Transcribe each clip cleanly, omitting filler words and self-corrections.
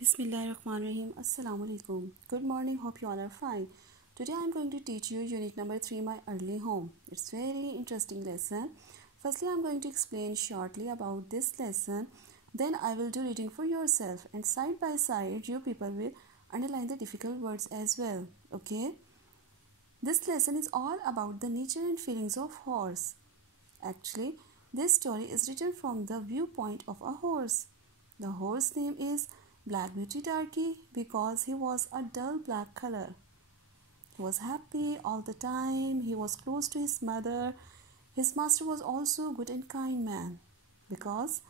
Bismillahirrahmanirrahim. Assalamu alaikum. Good morning. Hope you all are fine. Today I am going to teach you unit number 3, My Early Home. It's very interesting lesson. Firstly, I am going to explain shortly about this lesson. Then I will do reading for yourself. And side by side, you people will underline the difficult words as well. Okay? This lesson is all about the nature and feelings of horse. Actually, this story is written from the viewpoint of a horse. The horse name is Black Beauty Darky because he was a dull black color. He was happy all the time. He was close to his mother. His master was also a good and kind man because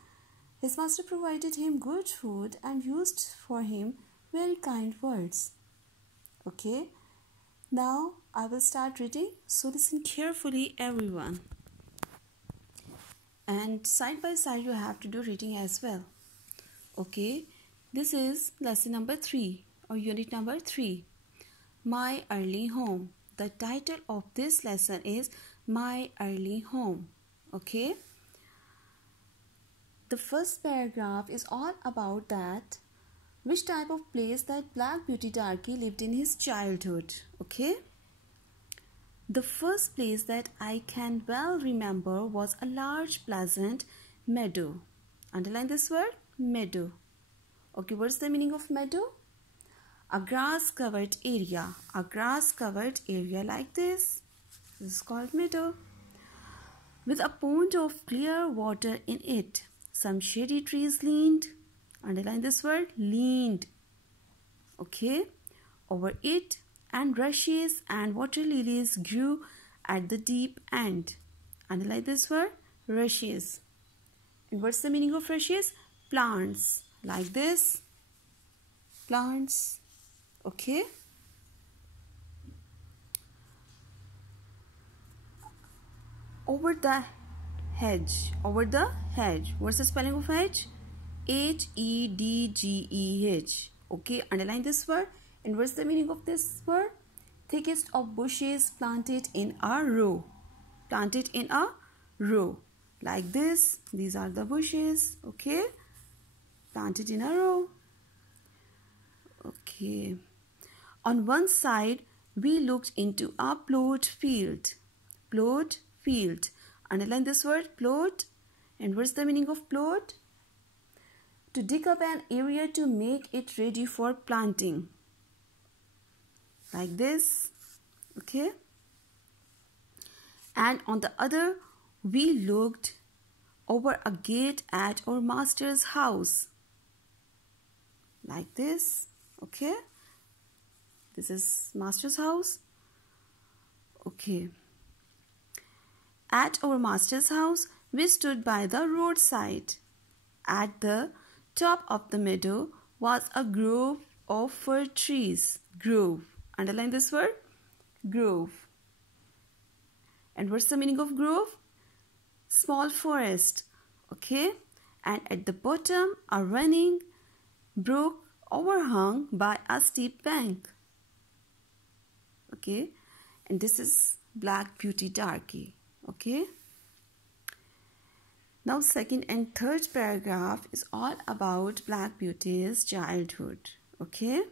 his master provided him good food and used for him very kind words. Okay, now I will start reading, so listen carefully everyone. And side by side you have to do reading as well. Okay, this is lesson number 3 or unit number 3, My Early Home. The title of this lesson is My Early Home. Okay, the first paragraph is all about that which type of place that Black Beauty Darky lived in his childhood. Okay, the first place that I can well remember was a large pleasant meadow. Underline this word, meadow. Okay, what's the meaning of meadow? A grass covered area. A grass covered area like this. This is called meadow. With a pond of clear water in it. Some shady trees leaned. Underline this word, leaned. Okay, over it, and rushes and water lilies grew at the deep end. Underline this word, rushes. And what's the meaning of rushes? Plants. Like this, plants. Okay, over the hedge. Over the hedge. What's the spelling of hedge? Hedgeh. Okay, underline this word. And what's the meaning of this word? Thickest of bushes planted in a row. Planted in a row. Like this. These are the bushes. Okay, planted in a row. Okay. On one side, we looked into a plowed field. Plowed field. Underline this word, plowed. And what's the meaning of plowed? To dig up an area to make it ready for planting. Like this. Okay. And on the other, we looked over a gate at our master's house. Like this. Okay, this is master's house. Okay, at our master's house we stood by the roadside. At the top of the meadow was a grove of fir trees. Grove. Underline this word, grove. And what's the meaning of grove? Small forest. Okay, and at the bottom a running brook overhung by a steep bank. Okay, and this is Black Beauty Darky. Okay, now second and third paragraph is all about Black Beauty's childhood. Okay,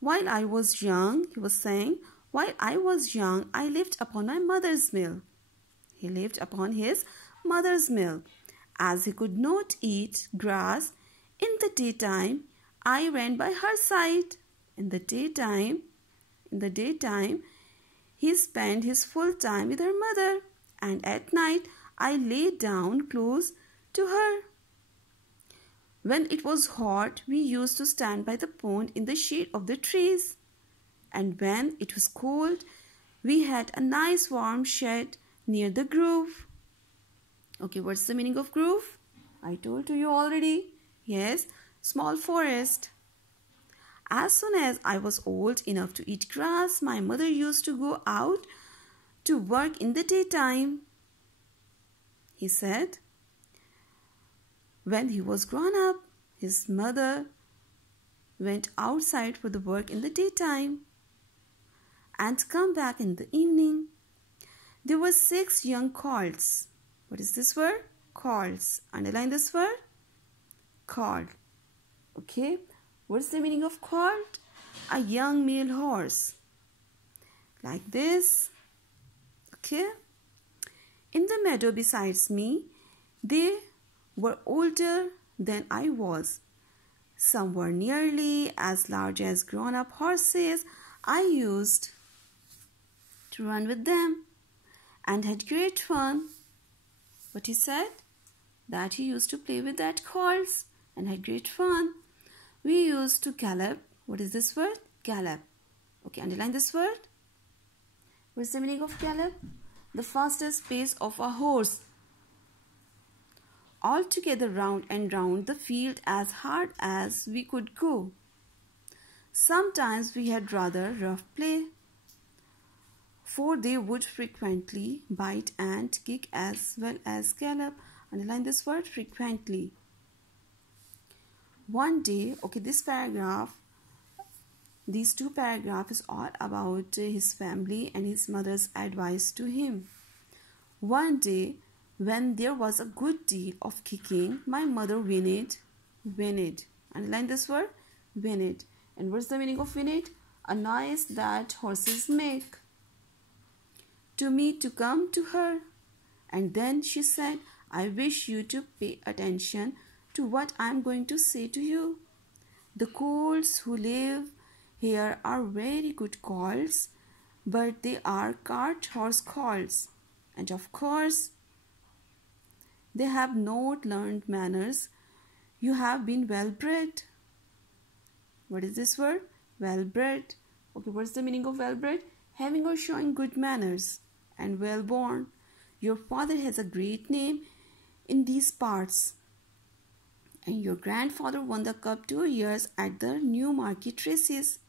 while I was young, he was saying, while I was young, I lived upon my mother's milk. He lived upon his mother's milk. As he could not eat grass in the daytime, I ran by her side. In the daytime, he spent his full time with her mother, and at night I lay down close to her. When it was hot, we used to stand by the pond in the shade of the trees, and when it was cold, we had a nice warm shed near the grove. Okay, what's the meaning of grove? I told you already. Yes, small forest. As soon as I was old enough to eat grass, my mother used to go out to work in the daytime. He said, when he was grown up, his mother went outside for the work in the daytime and come back in the evening. There were 6 young colts. What is this word? Colts. Underline this word. Colt. Okay, What's the meaning of colt? A young male horse. Like this. Okay. In the meadow besides me, they were older than I was. Some were nearly as large as grown-up horses. I used to run with them and had great fun. What he said? That he used to play with that colts and had great fun. We used to gallop. What is this word? Gallop. Okay, underline this word. What is the meaning of gallop? The fastest pace of a horse. All together round and round the field as hard as we could go. Sometimes we had rather rough play, for they would frequently bite and kick as well as gallop. Underline this word, frequently. One day, okay, these two paragraphs is all about his family and his mother's advice to him. One day, when there was a good deal of kicking, my mother whinnied. Underline this word, whinnied. And what's the meaning of whinnied? A noise that horses make. To me to come to her. And then she said, I wish you to pay attention to what I am going to say to you. The colts who live here are very good colts, but they are cart horse colts. And of course, they have not learned manners. You have been well bred. What is this word? Well bred. Okay, what's the meaning of well bred? Having or showing good manners. And well born. Your father has a great name in these parts. And your grandfather won the cup 2 years at the Newmarket races.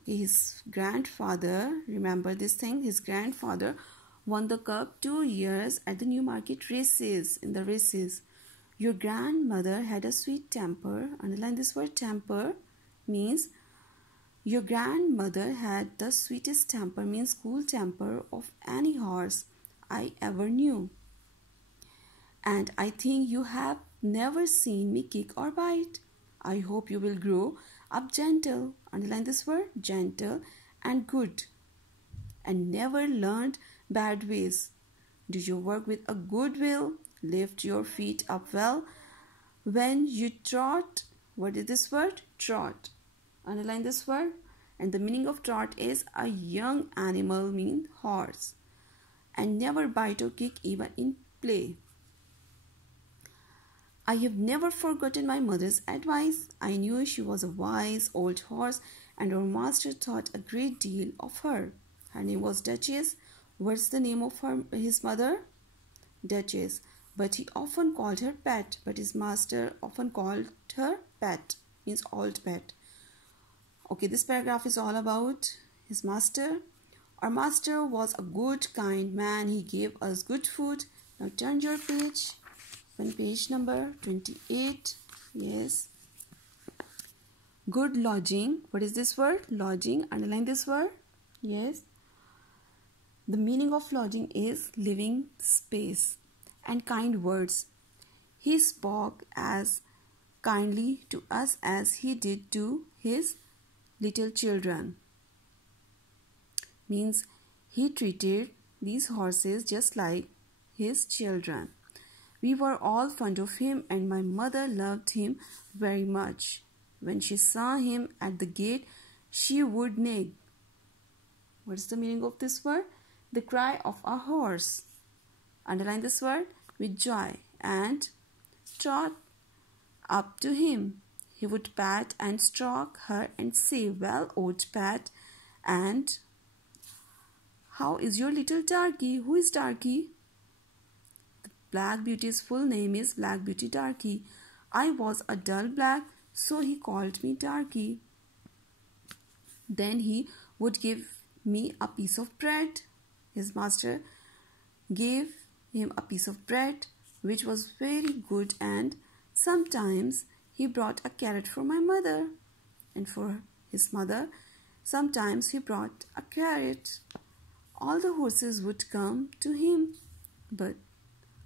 Okay, his grandfather, remember this thing, his grandfather won the cup 2 years at the Newmarket races, in the races. Your grandmother had a sweet temper. Underline this word, temper, means your grandmother had the sweetest temper, means cool temper of any horse I ever knew. And I think you have never seen me kick or bite. I hope you will grow up gentle. Underline this word, gentle, and good, and never learned bad ways. Do you work with a good will? Lift your feet up well when you trot. What is this word? Trot. Underline this word. And the meaning of trot is a young animal, means horse. And never bite or kick even in play. I have never forgotten my mother's advice. I knew she was a wise old horse, and our master thought a great deal of her. Her name was Duchess. What's the name of his mother? Duchess. But he often called her Pet. But his master often called her Pet, means old pet. Okay, this paragraph is all about his master. Our master was a good, kind man. He gave us good food. Now turn your page. On page number 28. Yes. Good lodging. What is this word? Lodging. Underline this word. Yes. The meaning of lodging is living space. And kind words. He spoke as kindly to us as he did to his little children. Means he treated these horses just like his children. We were all fond of him, and my mother loved him very much. When she saw him at the gate, she would neigh. What is the meaning of this word? The cry of a horse. Underline this word, with joy, and trot up to him. He would pat and stroke her and say, well, old Pat, and how is your little Darky? Who is Darky? The Black Beauty's full name is Black Beauty Darky. I was a dull black, so he called me Darky. Then he would give me a piece of bread. His master gave him a piece of bread, which was very good, and sometimes he brought a carrot for my mother, and for his mother, sometimes he brought a carrot. All the horses would come to him, but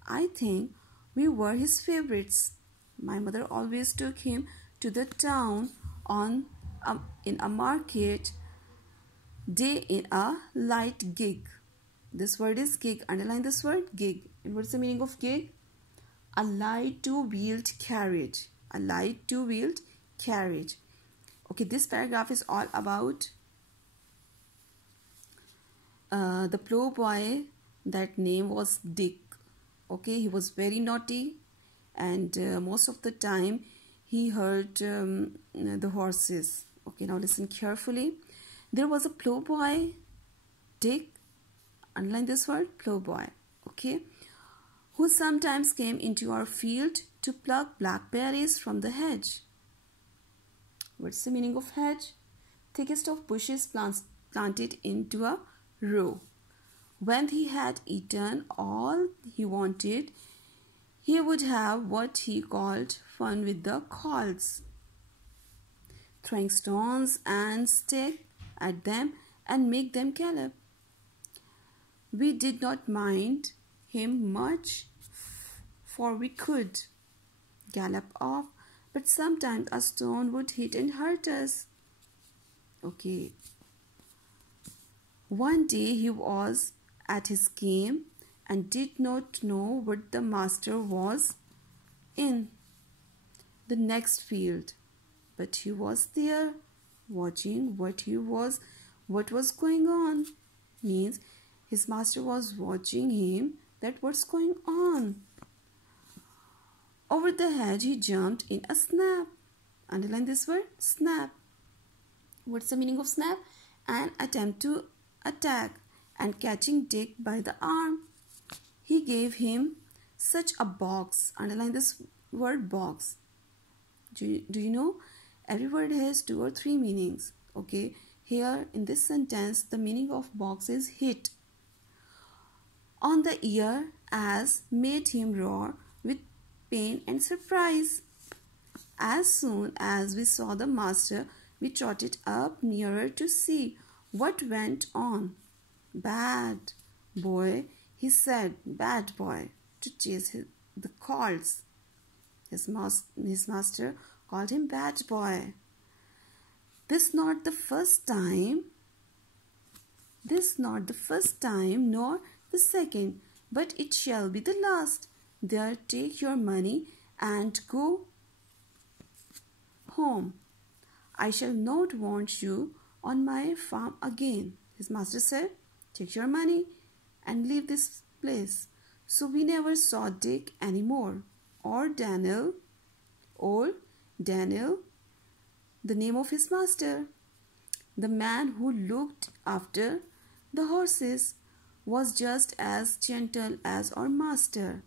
I think we were his favorites. My mother always took him to the town on in a market day in a light gig. This word is gig. Underline this word, gig. And what's the meaning of gig? A light two-wheeled carriage. A light two-wheeled carriage. Okay, this paragraph is all about the plowboy. That name was Dick. Okay, he was very naughty, and most of the time he hurt the horses. Okay, now listen carefully. There was a plowboy, Dick, underline this word, plowboy, okay, who sometimes came into our field to pluck blackberries from the hedge. What's the meaning of hedge? Thickest of bushes planted into a row. When he had eaten all he wanted, he would have what he called fun with the colts, throwing stones and sticks at them and make them gallop. We did not mind him much, for we could gallop off, but sometimes a stone would hit and hurt us. Okay. One day he was at his game and did not know what the master was in the next field, but he was there watching what was going on. Means his master was watching him, that what's going on. Over the hedge he jumped in a snap. Underline this word, snap. What's the meaning of snap? An attempt to attack, and catching Dick by the arm. He gave him such a box. Underline this word, box. Do you know? Every word has 2 or 3 meanings. Okay. Here in this sentence, the meaning of box is hit on the ear, as made him roar with pain and surprise. As soon as we saw the master, we trotted up nearer to see what went on. Bad boy, he said, bad boy, to chase the colts. His master called him bad boy. This not the first time, nor the second, but it shall be the last. There, take your money and go home. I shall not want you on my farm again. His master said, take your money and leave this place. So we never saw Dick anymore, or Daniel, old Daniel, the name of his master. The man who looked after the horses was just as gentle as our master,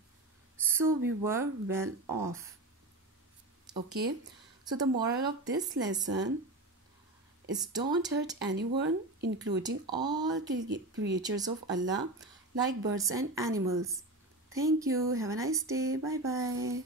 so we were well off. Okay, so the moral of this lesson is don't hurt anyone, including all creatures of Allah, like birds and animals. Thank you. Have a nice day. Bye bye.